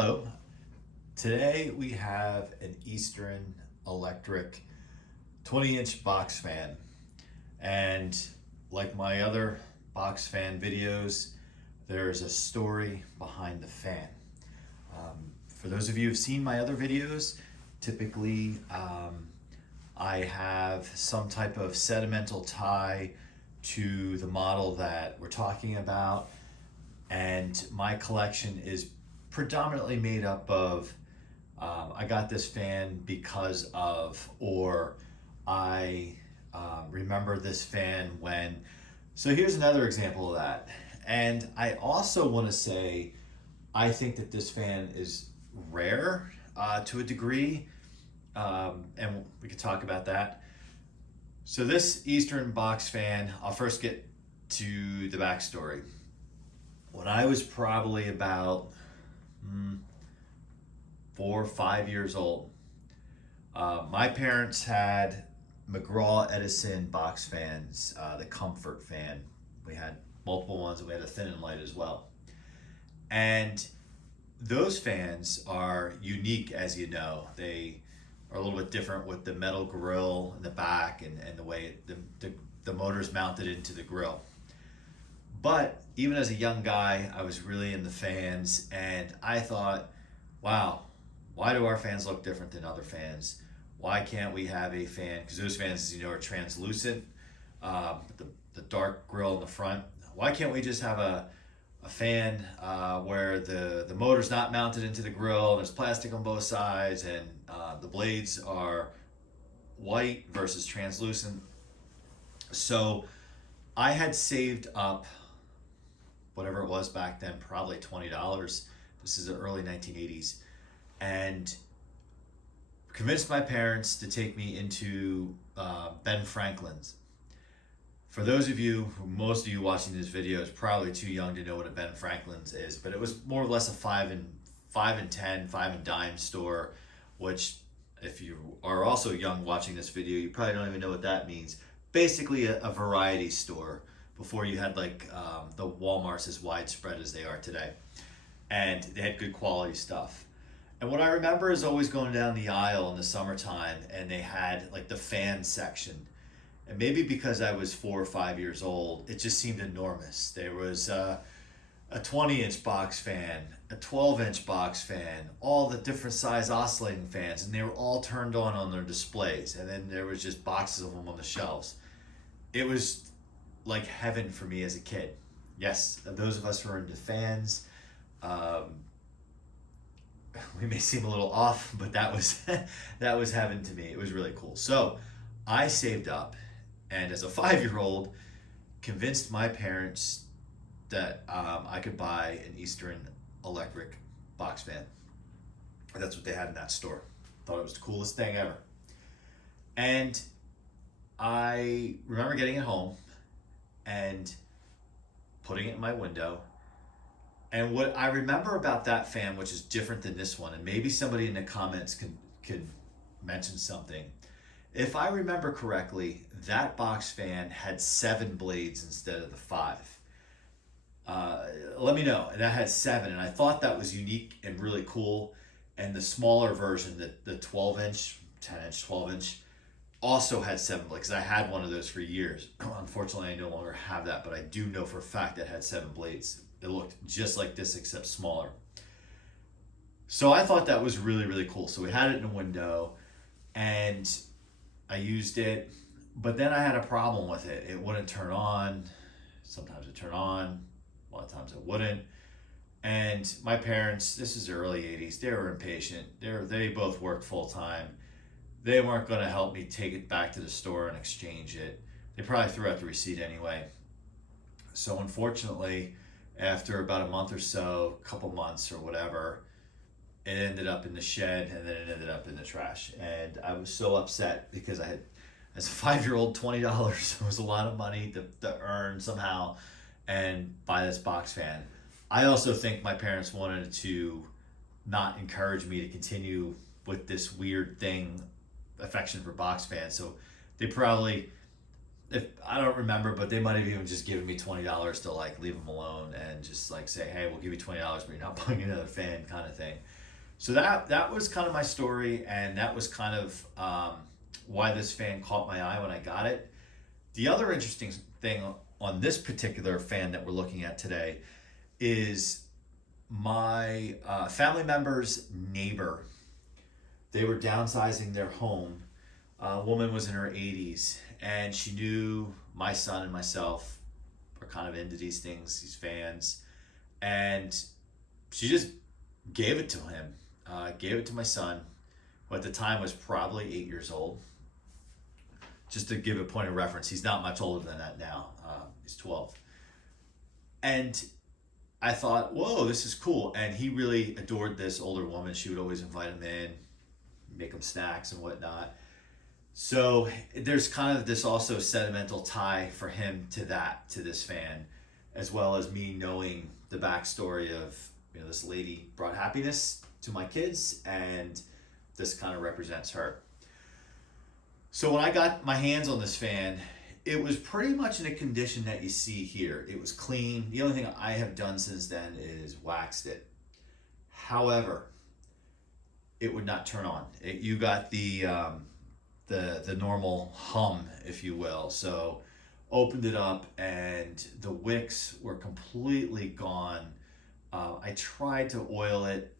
Hello. Today we have an Eastern electric 20-inch box fan. And like my other box fan videos, there's a story behind the fan. For those of you who've seen my other videos, typically I have some type of sentimental tie to the model that we're talking about. And my collection is predominantly made up of I got this fan because of, or I remember this fan when. So here's another example of that. And I also want to say I think that this fan is rare to a degree, and we could talk about that. So this Eastern box fan, I'll first get to the backstory. When I was probably about 4 or 5 years old, my parents had McGraw Edison box fans, the Comfort fan. We had multiple ones, and we had a thin and light as well. And those fans are unique, as you know. They are a little bit different with the metal grill in the back and the way the motor's mounted into the grill. But even as a young guy, I was really into fans, and I thought, wow, why do our fans look different than other fans? Why can't we have a fan? Because those fans, as you know, are translucent, the dark grill in the front. Why can't we just have a fan where the motor's not mounted into the grill, there's plastic on both sides, and the blades are white versus translucent? So I had saved up whatever it was back then, probably $20. This is the early 1980s. And convinced my parents to take me into Ben Franklin's. For those of you, most of you watching this video is probably too young to know what a Ben Franklin's is, but it was more or less a 5 and 10, 5 and dime store, which if you are also young watching this video, you probably don't even know what that means. Basically a variety store before you had like the Walmarts as widespread as they are today. And they had good quality stuff. And what I remember is always going down the aisle in the summertime, and they had like the fan section. And maybe because I was 4 or 5 years old, it just seemed enormous. There was a 20-inch box fan, a 12-inch box fan, all the different size oscillating fans, and they were all turned on their displays. And then there was just boxes of them on the shelves. It was like heaven for me as a kid. Yes, those of us who are into fans, we may seem a little off, but that was that was heaven to me. It was really cool. So I saved up, and as a 5-year-old, convinced my parents that I could buy an Eastern electric box fan. That's what they had in that store. Thought it was the coolest thing ever. And I remember getting it home and putting it in my window. And what I remember about that fan, which is different than this one, and maybe somebody in the comments can mention something. If I remember correctly, that box fan had 7 blades instead of the 5. Let me know. And that had 7, and I thought that was unique and really cool. And the smaller version, the 12-inch, 10-inch, 12-inch, also had 7 blades, because I had one of those for years. Unfortunately, I no longer have that, but I do know for a fact it had 7 blades. It looked just like this, except smaller. So I thought that was really, really cool. So we had it in a window, and I used it, but then I had a problem with it. It wouldn't turn on. Sometimes it turned on. A lot of times it wouldn't. And my parents, this is the early 80s, they were impatient. They both worked full time. They weren't going to help me take it back to the store and exchange it. They probably threw out the receipt anyway. So unfortunately, after about a month or so, a couple months or whatever, it ended up in the shed, and then it ended up in the trash. And I was so upset because I had, as a 5-year-old, $20 was a lot of money to earn somehow and buy this box fan. I also think my parents wanted to not encourage me to continue with this weird thing, affection for box fans. So they probably if I don't remember, but they might have even just given me $20 to like leave them alone and just like say, hey, we'll give you $20, but you're not buying another fan, kind of thing. So that was kind of my story, and that was kind of why this fan caught my eye when I got it. The other interesting thing on this particular fan that we're looking at today is my family member's neighbor. They were downsizing their home. A woman was in her 80s, and she knew my son and myself were kind of into these things, these fans, and she just gave it to him. Gave it to my son, who at the time was probably 8 years old. Just to give a point of reference, he's not much older than that now. He's 12. And I thought, whoa, this is cool. And he really adored this older woman. She would always invite him in, make him snacks and whatnot. So there's kind of this also sentimental tie for him to this fan, as well as me knowing the backstory of, this lady brought happiness to my kids, and this kind of represents her. So when I got my hands on this fan, it was pretty much in a condition that you see here. It was clean. The only thing I have done since then is waxed it. However, it would not turn on. You got the normal hum, if you will. So opened it up, and the wicks were completely gone. I tried to oil it,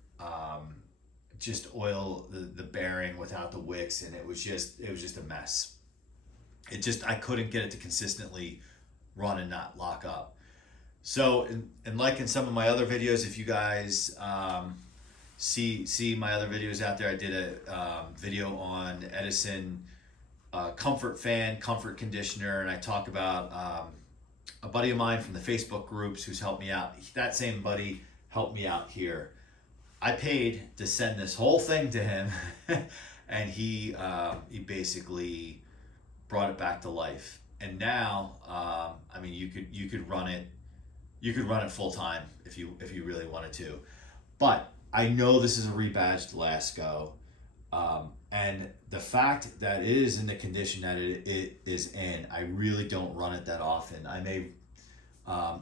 just oil the bearing without the wicks, and it was just a mess. I couldn't get it to consistently run and not lock up. So, and like in some of my other videos, if you guys see my other videos out there, I did a video on Edison comfort fan, comfort conditioner, and I talk about a buddy of mine from the Facebook groups who's helped me out. That same buddy helped me out here. I paid to send this whole thing to him, and he basically brought it back to life. And now, you could run it full time if you really wanted to. But I know this is a rebadged Lasko, and the fact that it is in the condition that it is in, I really don't run it that often. I may,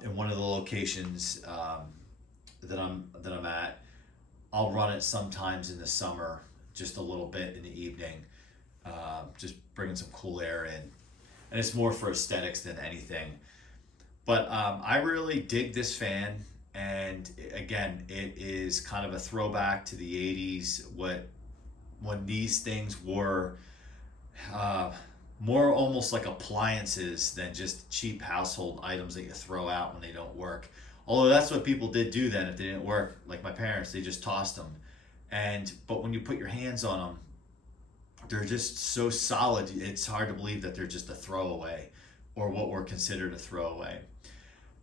in one of the locations that I'm at, I'll run it sometimes in the summer, just a little bit in the evening, just bringing some cool air in, and it's more for aesthetics than anything. But I really dig this fan, and again, it is kind of a throwback to the 80s, when these things were more almost like appliances than just cheap household items that you throw out when they don't work. Although that's what people did do then. If they didn't work, like my parents, they just tossed them. But when you put your hands on them, they're just so solid, it's hard to believe that they're just a throwaway, or what were considered a throwaway.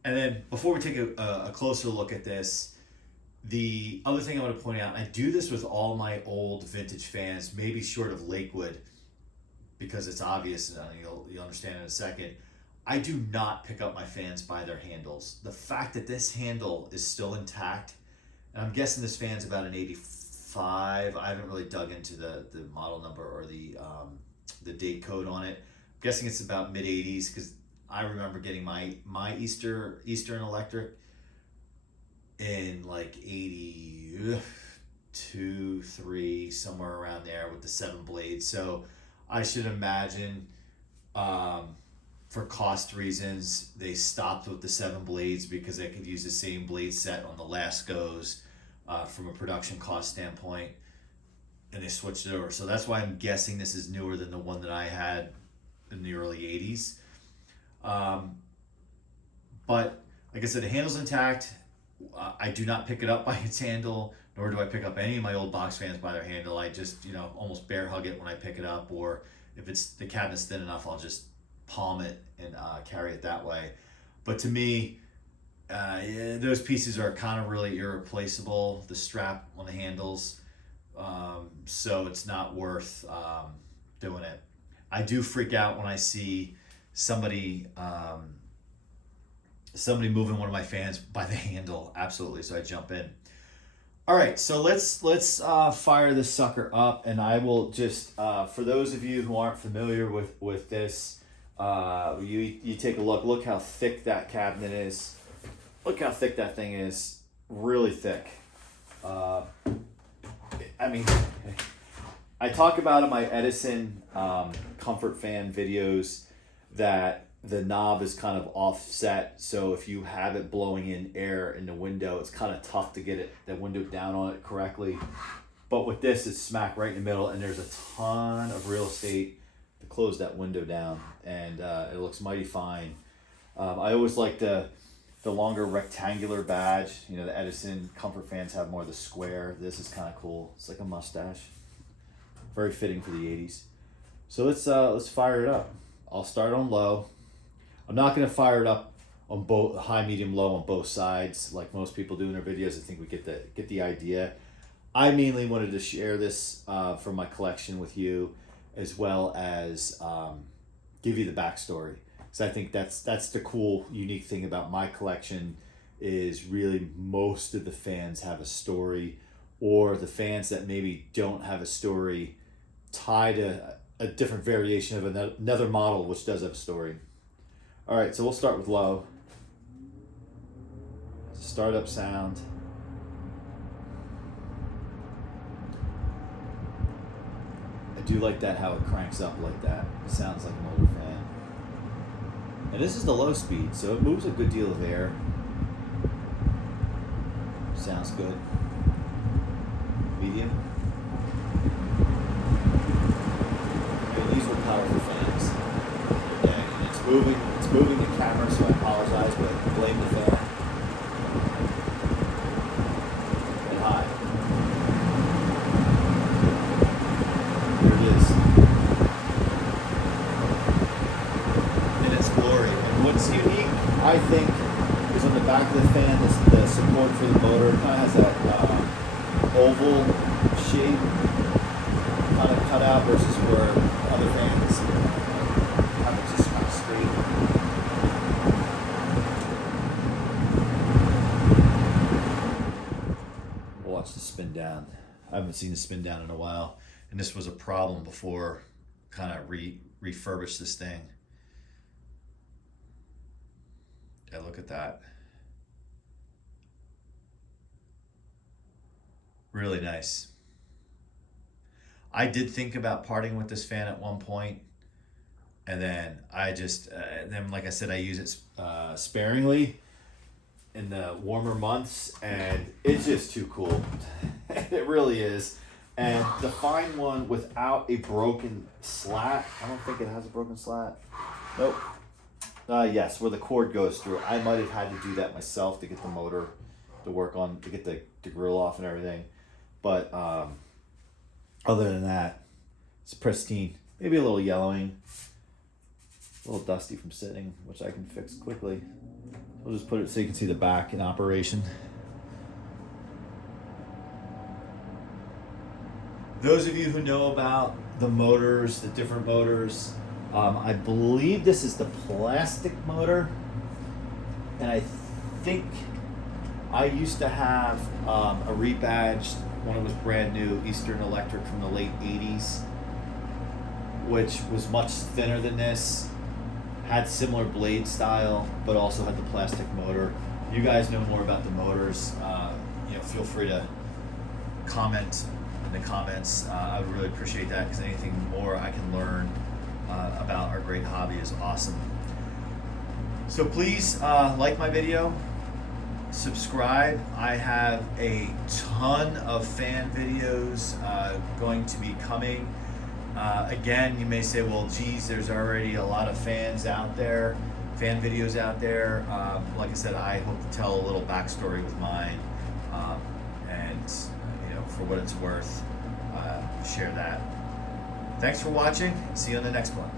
And then before we take a closer look at this, the other thing I want to point out, I do this with all my old vintage fans, maybe short of Lakewood, because it's obvious, and you'll understand in a second. I do not pick up my fans by their handles. The fact that this handle is still intact, and I'm guessing this fan's about an 85. I haven't really dug into the model number or the date code on it. I'm guessing it's about mid-80s, because I remember getting my Eastern Electric in like 82, 3, somewhere around there, with the 7 blades. So I should imagine, for cost reasons, they stopped with the 7 blades because they could use the same blade set on the Laskos from a production cost standpoint, and they switched it over. So that's why I'm guessing this is newer than the one that I had in the early 80s. But like I said, the handle's intact. I do not pick it up by its handle, nor do I pick up any of my old box fans by their handle. I just, almost bear hug it when I pick it up, or if the cabinet's thin enough, I'll just palm it and carry it that way. But to me, those pieces are kind of really irreplaceable, the strap on the handles, so it's not worth doing it. I do freak out when I see somebody moving one of my fans by the handle, absolutely, so I jump in. All right, so let's fire this sucker up, and I will just, for those of you who aren't familiar with this, You take a look how thick that cabinet is. Look how thick that thing is. Really thick. I mean, I talk about in my Edison comfort fan videos that the knob is kind of offset, so if you have it blowing in air in the window, it's kind of tough to get the window down on it correctly. But with this, it's smack right in the middle, and there's a ton of real estate to close that window down, and it looks mighty fine. I always like the longer rectangular badge. You know, the Edison comfort fans have more of the square. This is kind of cool. It's like a mustache. Very fitting for the 80s. So let's fire it up. I'll start on low. I'm not going to fire it up on both high, medium, low on both sides like most people do in their videos. I think we get the idea. I mainly wanted to share this from my collection with you, as well as give you the backstory. Because I think that's the cool, unique thing about my collection is really most of the fans have a story, or the fans that maybe don't have a story tie to a different variation of another model which does have a story. All right, so we'll start with low. Startup sound. I do like that, how it cranks up like that. It sounds like an older fan. And this is the low speed, so it moves a good deal of air. Sounds good. Medium. Okay, these were powerful fans. Okay, and it's moving the camera, so I apologize, but blame the fan. And high. There it is. In its glory. And what's unique, I think, is on the back of the fan, the support for the motor. It kind of has that oval shape kind of cut out versus where other fans have it just kind of straight. We'll watch the spin down. I haven't seen the spin down in a while, and this was a problem before kind of refurbished this thing. Yeah, look at that. Really nice. I did think about parting with this fan at one point, and then like I said, I use it sparingly in the warmer months, and it's just too cool. It really is. And to find one without a broken slat, I don't think it has a broken slat. Nope. Yes, where the cord goes through. I might have had to do that myself to get the motor to work on, to get the grill off and everything. But other than that, it's pristine. Maybe a little yellowing, a little dusty from sitting, which I can fix quickly. We'll just put it so you can see the back in operation. Those of you who know about the motors, the different motors, I believe this is the plastic motor, and I think I used to have a rebadged, when it was brand new, Eastern Electric from the late 80s, which was much thinner than this, had similar blade style, but also had the plastic motor. You guys know more about the motors. Feel free to comment in the comments. I would really appreciate that, because anything more I can learn about our great hobby is awesome. So please like my video, subscribe. I have a ton of fan videos going to be coming. Again, you may say, well, geez, there's already a lot of fans out there, fan videos out there. Like I said, I hope to tell a little backstory with mine, and for what it's worth, share that. Thanks for watching. See you on the next one.